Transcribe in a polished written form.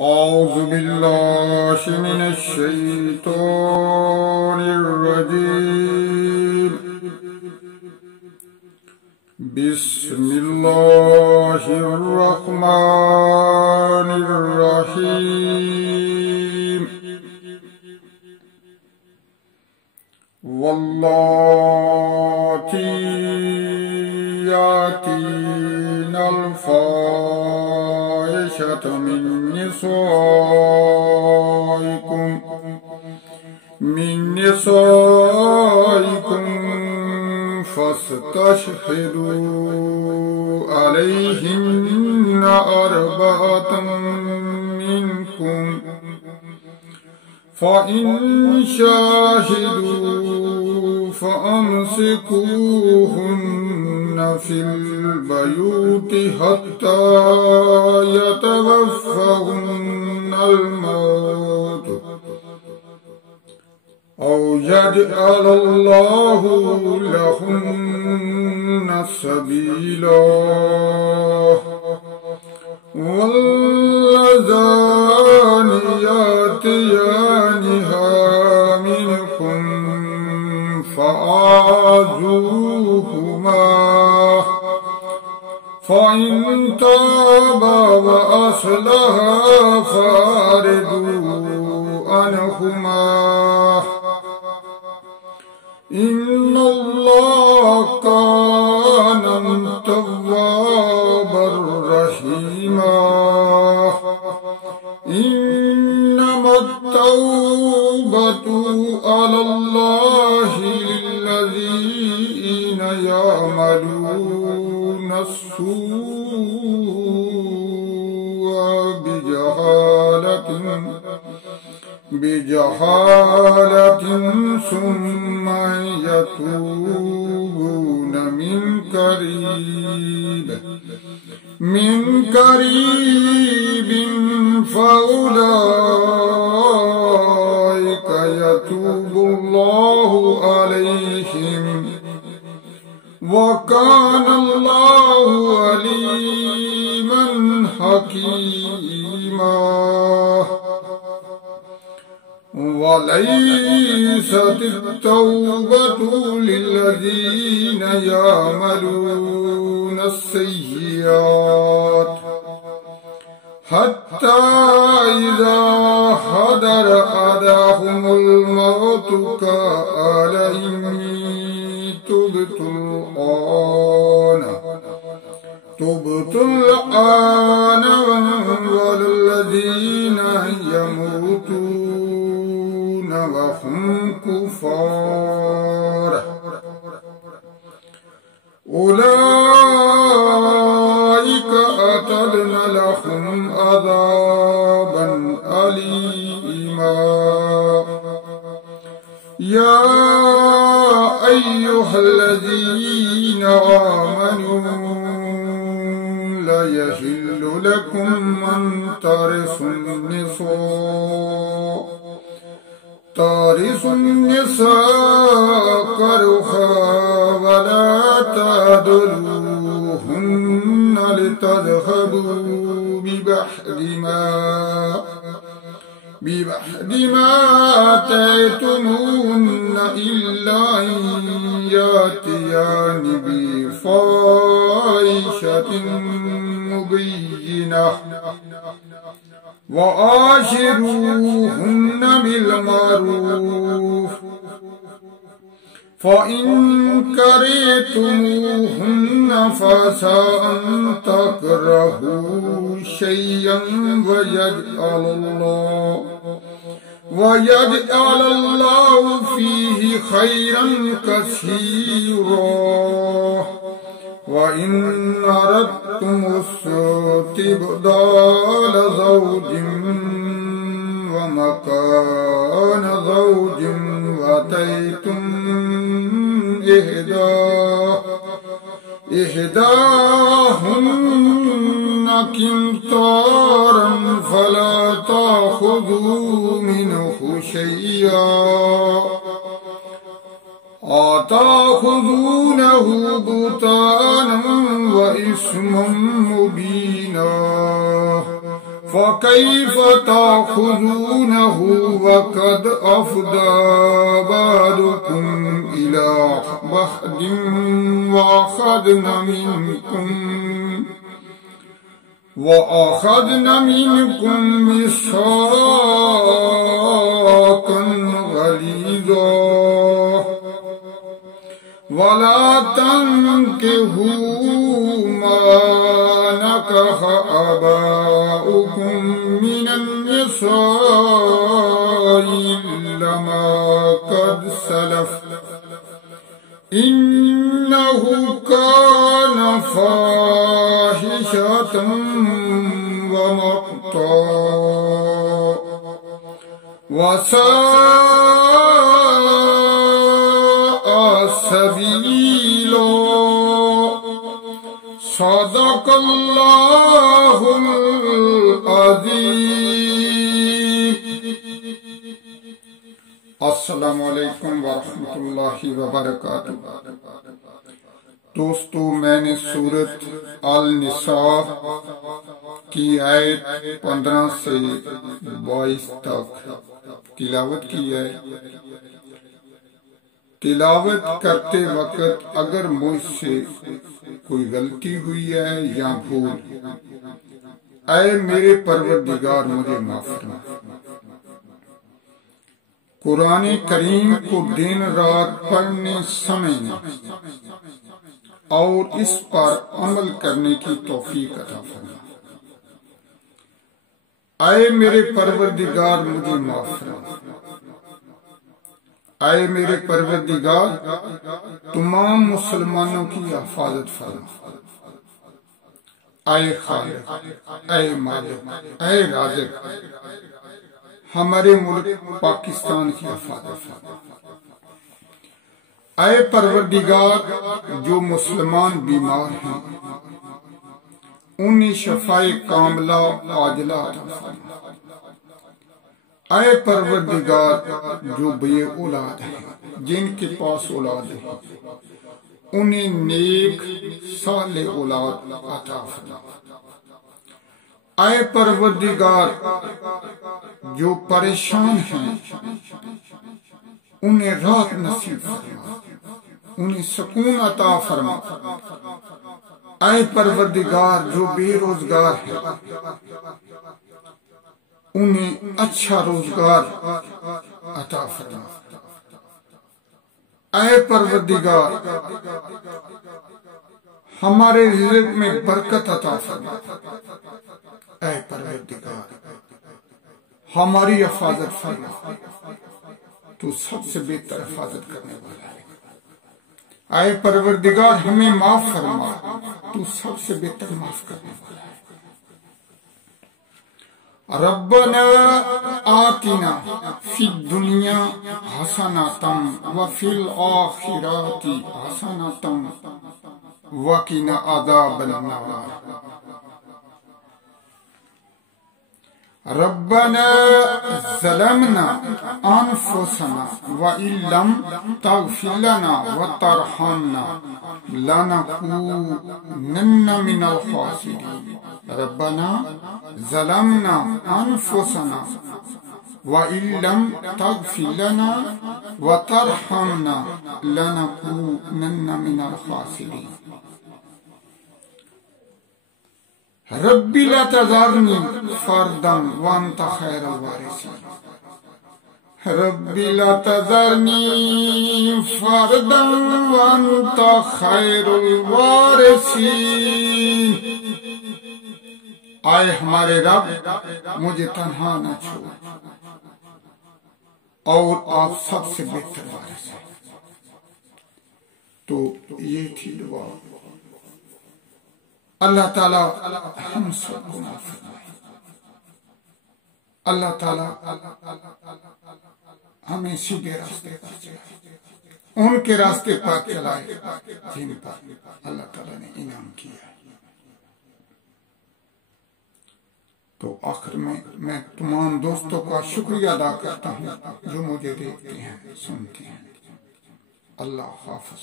أعوذ بالله من الشيطان الرجيم. بسم الله الرحمن الرحيم. واللاتي يأتين الفاحشة من نسائكم فاستشهدوا عليهن أربعة منكم، فإن شاهدوا فأمسكوهن في البيوت حتى يتوفاهن الموت أو يجعل الله لهن سبيلا. واللذان يأتيانها منكم فآذوهما، فإن تابا وأصلحا فأعرضوا عنهما، إن الله كان توابا رحيما. إنما التوبة على الله للذين يعملون السوء بجهالة ثم يتوبون من قريب فأولئك يتوب الله عليهم، وكان الله عليما حكيما. وليست التوبة للذين يعملون السيئات حتى إذا حضر أحدهم الموت قال إني تبت الآن والذين يموتون وهم كفار أولئك أعتدنا لهم عذابا أليما. يا أيها الذين آمنوا لا يحل لكم أن ترثوا النساء كرها ولا تعضلوهن لتذهبوا ببعض ما آتيتموهن إلا أن يأتيان بفاحشة مبينة، وعاشروهن بالمعروف، فإن كرهتموهن فعسى أن تكرهوا شيئا ويجعل الله فيه خيرا كثيرا. وإن أردتم استبدال زوج ومكان زوج وآتيتم إحداهن قنطارا فلا تأخذوا منه شيئا، أتأخذونه بهتانا وإثما مبينا. فَكَيْفَ تَأْخُذُونَهُ وَقَدْ أَفْضَىٰ بَعْضُكُمْ إِلَىٰ بَعْضٍ وَأَخَذْنَ مِنكُم مِّيثَاقًا غَلِيظًا وَلَا تَنكِحُوا مَا نَكَحَ آبَاؤُكُم مِّنَ النِّسَاءِ إِلَّا مَا قَدْ سَلَفَ إِنَّهُ كَانَ فَاحِشَةً وَمَقْتًا وَسَاءَ سَبِيلًا صدق اللہ العظیم۔ السلام علیکم ورحمۃ اللہ وبرکاتہ۔ دوستو، میں نے سورۃ النساء کی آیت 15 سے 22 تک تلاوت کی ہے۔ تلاوت کرتے وقت اگر مجھ سے کوئی غلطی ہوئی ہے یا بھول، اے میرے پروردگار مجھے معاف فرما۔ قرآن کریم کو دن رات پڑھنے، سمجھنے اور اس پر عمل کرنے کی توفیق عطا فرما۔ اے میرے پروردگار مجھے معاف فرما۔ اے میرے پروردگار تمام مسلمانوں کی حفاظت فرما۔ اے خالق، اے مالک، اے رازق، ہمارے ملک پاکستان کی حفاظت فرما۔ اے پروردگار جو مسلمان بیمار ہیں انہیں شفائے کاملہ عاجلہ عطا فرما۔ اے پروردگار جو بے اولاد ہیں، جن کے پاس اولاد ہے، انہیں نیک صالح اولاد عطا فرما۔ اے پروردگار جو پریشان ہیں انہیں راحت نصیب فرما، انہیں سکون عطا فرما۔ اے پروردگار جو بے روزگار ہیں انہیں اچھا روزگار عطا فرما۔ اے پروردگار ہمارے رزق میں برکت عطا فرما۔ اے پروردگار ہماری حفاظت فرما، تو سب سے بہتر حفاظت کرنے والا ہے۔ اے پروردگار ہمیں معاف فرما، تو سب سے بہتر معاف کرنے والا ہے۔ ربنا آتنا فی الدنیا حسنۃ وفی الآخرۃ حسنۃ وقنا عذاب النار۔ ربنا ظلمنا انفسنا وان لم تغفر لنا وترحمنا لنكونن من الخاسرين۔ ربنا ظلمنا انفسنا وان لم تغفر لنا وترحمنا لنكونن من الخاسرين۔ رب لا تذرنی فردا وانت خیر الوارثین۔ رب لا تذرنی فردا وانت خیر الوارثین۔ آئے ہمارے رب مجھے تنہا نہ چھوڑ، اور آپ سب سے بہتر وارث ہیں۔ تو یہ تھی دعا۔ اللہ تعالیٰ ہم سب کو معاف فرمائے۔ اللہ تعالیٰ ہمیں سیدھے راستے پر چلائے، ان کے راستے پر چلائے جن پر اللہ تعالیٰ نے انعام کیا ہے۔ تو آخر میں تمام دوستوں کا شکریہ ادا کرتا ہوں جو مجھے دیکھتے ہیں، سنتے ہیں۔ اللہ حافظ۔